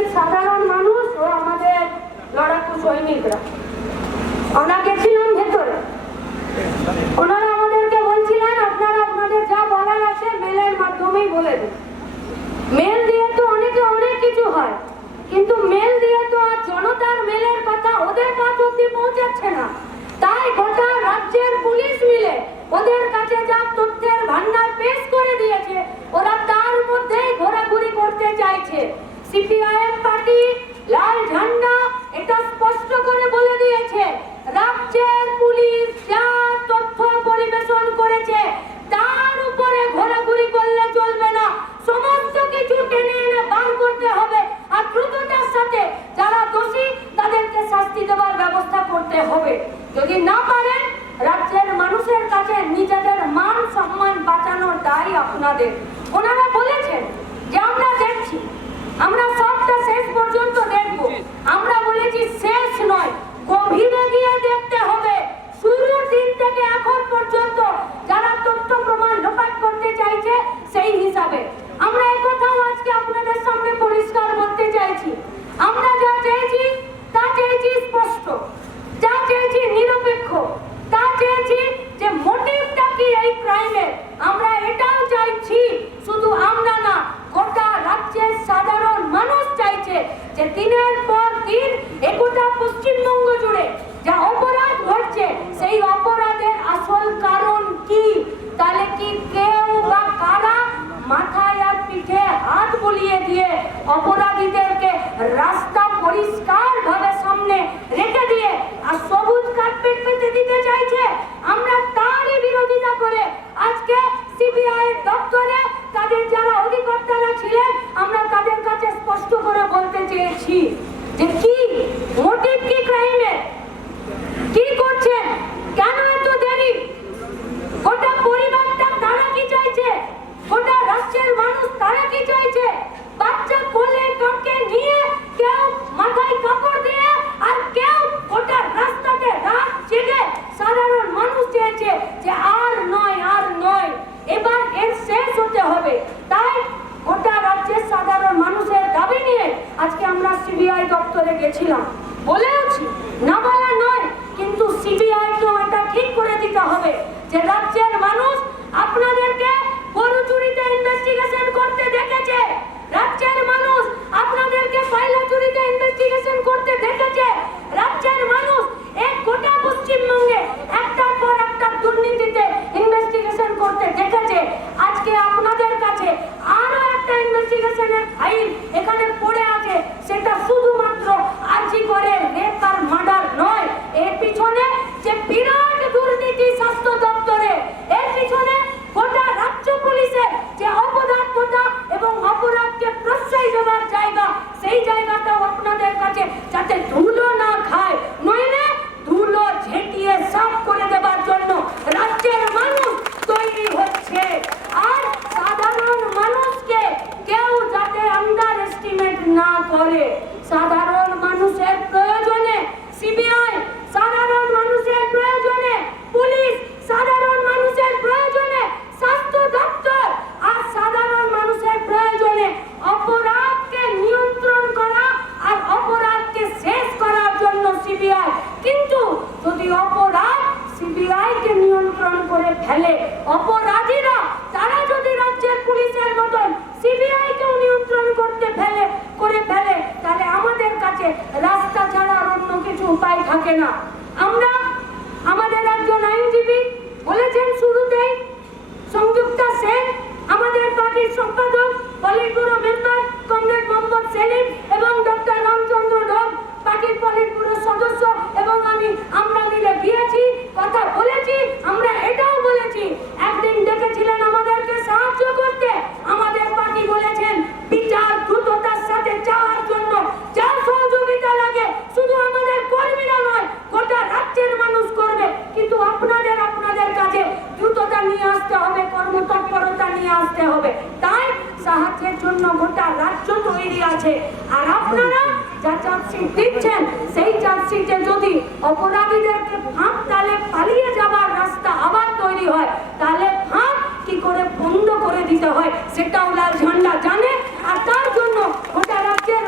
রাজ্যের সাধারণ মানুষ ও আমাদের লড়াকু সৈনিকরা। আমরা গেছিলাম ভেতরে, ওনারা আমাদেরকে বলছিলেন আপনারা আপনাদের যা বলার আছে মেলের মাধ্যমেই বলে দিন। মেল দিয়ে তো অনেকে অনেক কিছু হয়, কিন্তু মেল দিয়ে তো আর জনতার মেলের কথা ওদের কাছ অব্দি পৌঁছাচ্ছে না। তাই গোটা রাজ্যের পুলিশ মিলে ওদের কাছে যা তথ্যের ভান্ডার পেশ করে দিয়েছে, ওরা তার মধ্যেই ঘোরাঘুরি করতে চাইছে। সিপিআইএম পার্টি লাল ঝান্ডা এটা স্পষ্ট করে বলে দিয়েছে, রাজ্যের পুলিশ যা তথ্য পরিবেশন করেছে তার উপরে ঘোরাঘুরি করলে চলবে না, সমস্ত কিছু টেনে এনে বার করতে হবে। আর দ্রুততার সাথে যারা দোষী তাদেরকে শাস্তি দেওয়ার ব্যবস্থা করতে হবে। যদি না পারেন, রাজ্যের মানুষের কাছে নিজেদের মান সম্মান বাঁচানোর দায় আপনাদের। ওনারা বলেছেন যে আমরা দেখছি, আমরা সবটা শেষ পর্যন্ত দেখব। আমরা বলেছি শেষ নয়, গভীরে গিয়ে দেখতে হবে। শুরুর দিন থেকে এখন পর্যন্ত যারা তথ্য প্রমাণ লোপাট করতে চাইছে সেই হিসাবে আমরা এই কথাও আজকে আপনাদের সামনে পরিষ্কার বলতে চাইছি। আমরা যা চেয়েছি তা চেয়েছি স্পষ্ট, যা চেয়েছি নিরপেক্ষ, তা চেয়েছি যে মোটিভটা কি এই ক্রাইমের। আমরা এটাও চাইছি, শুধু আমরা না, গোটা রাজ্যের সাধারণ মানুষ চাইছে যে দিনের পর দিন গোটা পশ্চিমবঙ্গ জুড়ে যা অপরাধ ঘটছে সেই অপরাধের আসল কারণ কি। তাহলে কি কেউ বা কারা মাথায় আর পিঠে হাত বুলিয়ে দিয়ে অপরাধীদেরকে রাস্তা পরিষ্কার ভাবে সামনে রেখে দিয়ে আর সবুজ কার্পেট পেতে দিতে চাইছে? আমরা তারই বিরোধিতা করে আজকে সিবিআই দপ্তরে তাদের যারা অধিকর্তারা ছিলেন আমরা তাদের কাছে স্পষ্ট করে বলতে চেয়েছি যে কি মোটিভ, কি ক্রাইমে, কি করছেন, কেন এত দেরি, গোটা পরিবারটা তারা কি চাইছে, গোটা রাষ্ট্রের মানুষ তারা কি চাইছে। বাচ্চা কোলে কাঁধে নিয়ে কেউ মাথায় কাপড় দিয়ে আর কেউ গোটা রাস্তাতে রাত জেগে সাধারণ মানুষ চেয়েছে যে আর নয়, আর নয়, এবার এর শেষ হতে হবে। তাই গোটা রাজ্যের সাধারণ মানুষের দাবি নিয়ে আজকে আমরা সিবিআই দপ্তরে গেছিলাম। বলেওছি, না বলা নয়, কিন্তু সিবিআইকেও এটা ঠিক করে দিতে হবে যে রাজ্যের মানুষ আপনাদেরকে গরু চুরিতে ইনভেস্টিগেশন করতে দেখেছে, রাজ্যের মানুষ আপনাদেরকে কয়লা চুরিতে ইনভেস্টিগেশন করতে দেখেছে, রাজ্যের মানুষ এক গোটা পশ্চিমবঙ্গে একটার পর একটা দুর্নীতিতে ইনভেস্টিগেশন করতে দেখেছে। আজকে আপনাদের কাছে আরো একটা ইনভেস্টিগেশনের ফাইল এখানে পড়ে আছে, সেটা শুধুমাত্র আরজি করে রেপ আর মার্ডার নয়, এর পিছনে যে বিরাট দুর্নীতি স্বাস্থ্য দপ্তরে, এর পিছনে গোটা রাজ্য পুলিশের যে অপদার্থতা এবং অপরাধকে প্রশ্রয় দেওয়ার জায়গা, সেই জায়গাটাও আপনাদের কাছে যাতে ধুলো না খায়, নইলে ধুলো ঝেঁটিয়ে সাফ করে দেওয়ার জন্য রাজ্যের মানুষ তৈরি হচ্ছে। আর সাধারণ মানুষকে কেউ যাতে আন্ডার এস্টিমেট না করে, সাধারণ মানুষের প্রয়োজনে সিবিআই, সাধারণ মানুষের প্রয়োজনে পুলিশ, সাধারণ মানুষের প্রয়োজনে স্বাস্থ্য দপ্তর আর সাধারণ মানুষের প্রয়োজনে অপরাধকে নিয়ন্ত্রণ করা আর অপরাধকে শেষ করার জন্য সিবিআই। কিন্তু যদি অপরাধ সিবিআই কে নিয়ন্ত্রণ করে ফেলে, অপরাধীরা তারা যদি রাজ্যের পুলিশের মতন সিবিআই কেও নিয়ন্ত্রণ করতে করে ফেলে, তাহলে আমাদের কাছে রাস্তা ছাড়া আর অন্য কিছু উপায় থাকে না। আমরা আমাদের একজন আইনজীবী বলেছেন শুরুতেই, সংযুক্তা সেন আমাদের পার্টির সম্পাদক, polit bureau member comrade Mohammad Salim এবং ডক্টর রামচন্দ্র ঢোক পার্টির পলিট ব্যুরো সদস্য এবং আমরা মিলে গিয়েছি, কথা বলেছি। আমরা এটাও বলেছি, একদিন ডেকেছিলেন আমাদেরকে সাহায্য করতে, আমাদের পার্টি বলেছেন বিচার দ্রুততার সাথে চাওয়ার জন্য যা সহযোগিতা লাগে শুধু আমাদের কর্মীরা নয়, গোটা রাজ্যের মানুষ করবে। কিন্তু আপনাদের কাছে দ্রুততা নিয়ে আসতে হবে, কর্মতৎপরতা নিয়ে আসতে হবে। তাই সাহায্যের জন্য গোটা রাজ্য তৈরি আছে। আর আপনারা যা চার্জশিট দিচ্ছেন, সেই চার্জশিটে যদি অপরাধীদেরকে ফাঁক তালে পালিয়ে যাবার রাস্তা আবার তৈরি হয়, তাহলে ফাঁক কি করে বন্ধ করে দিতে হয় সেটাও লাল ঝান্ডা জানে। আর তার জন্য গোটা রাজ্যের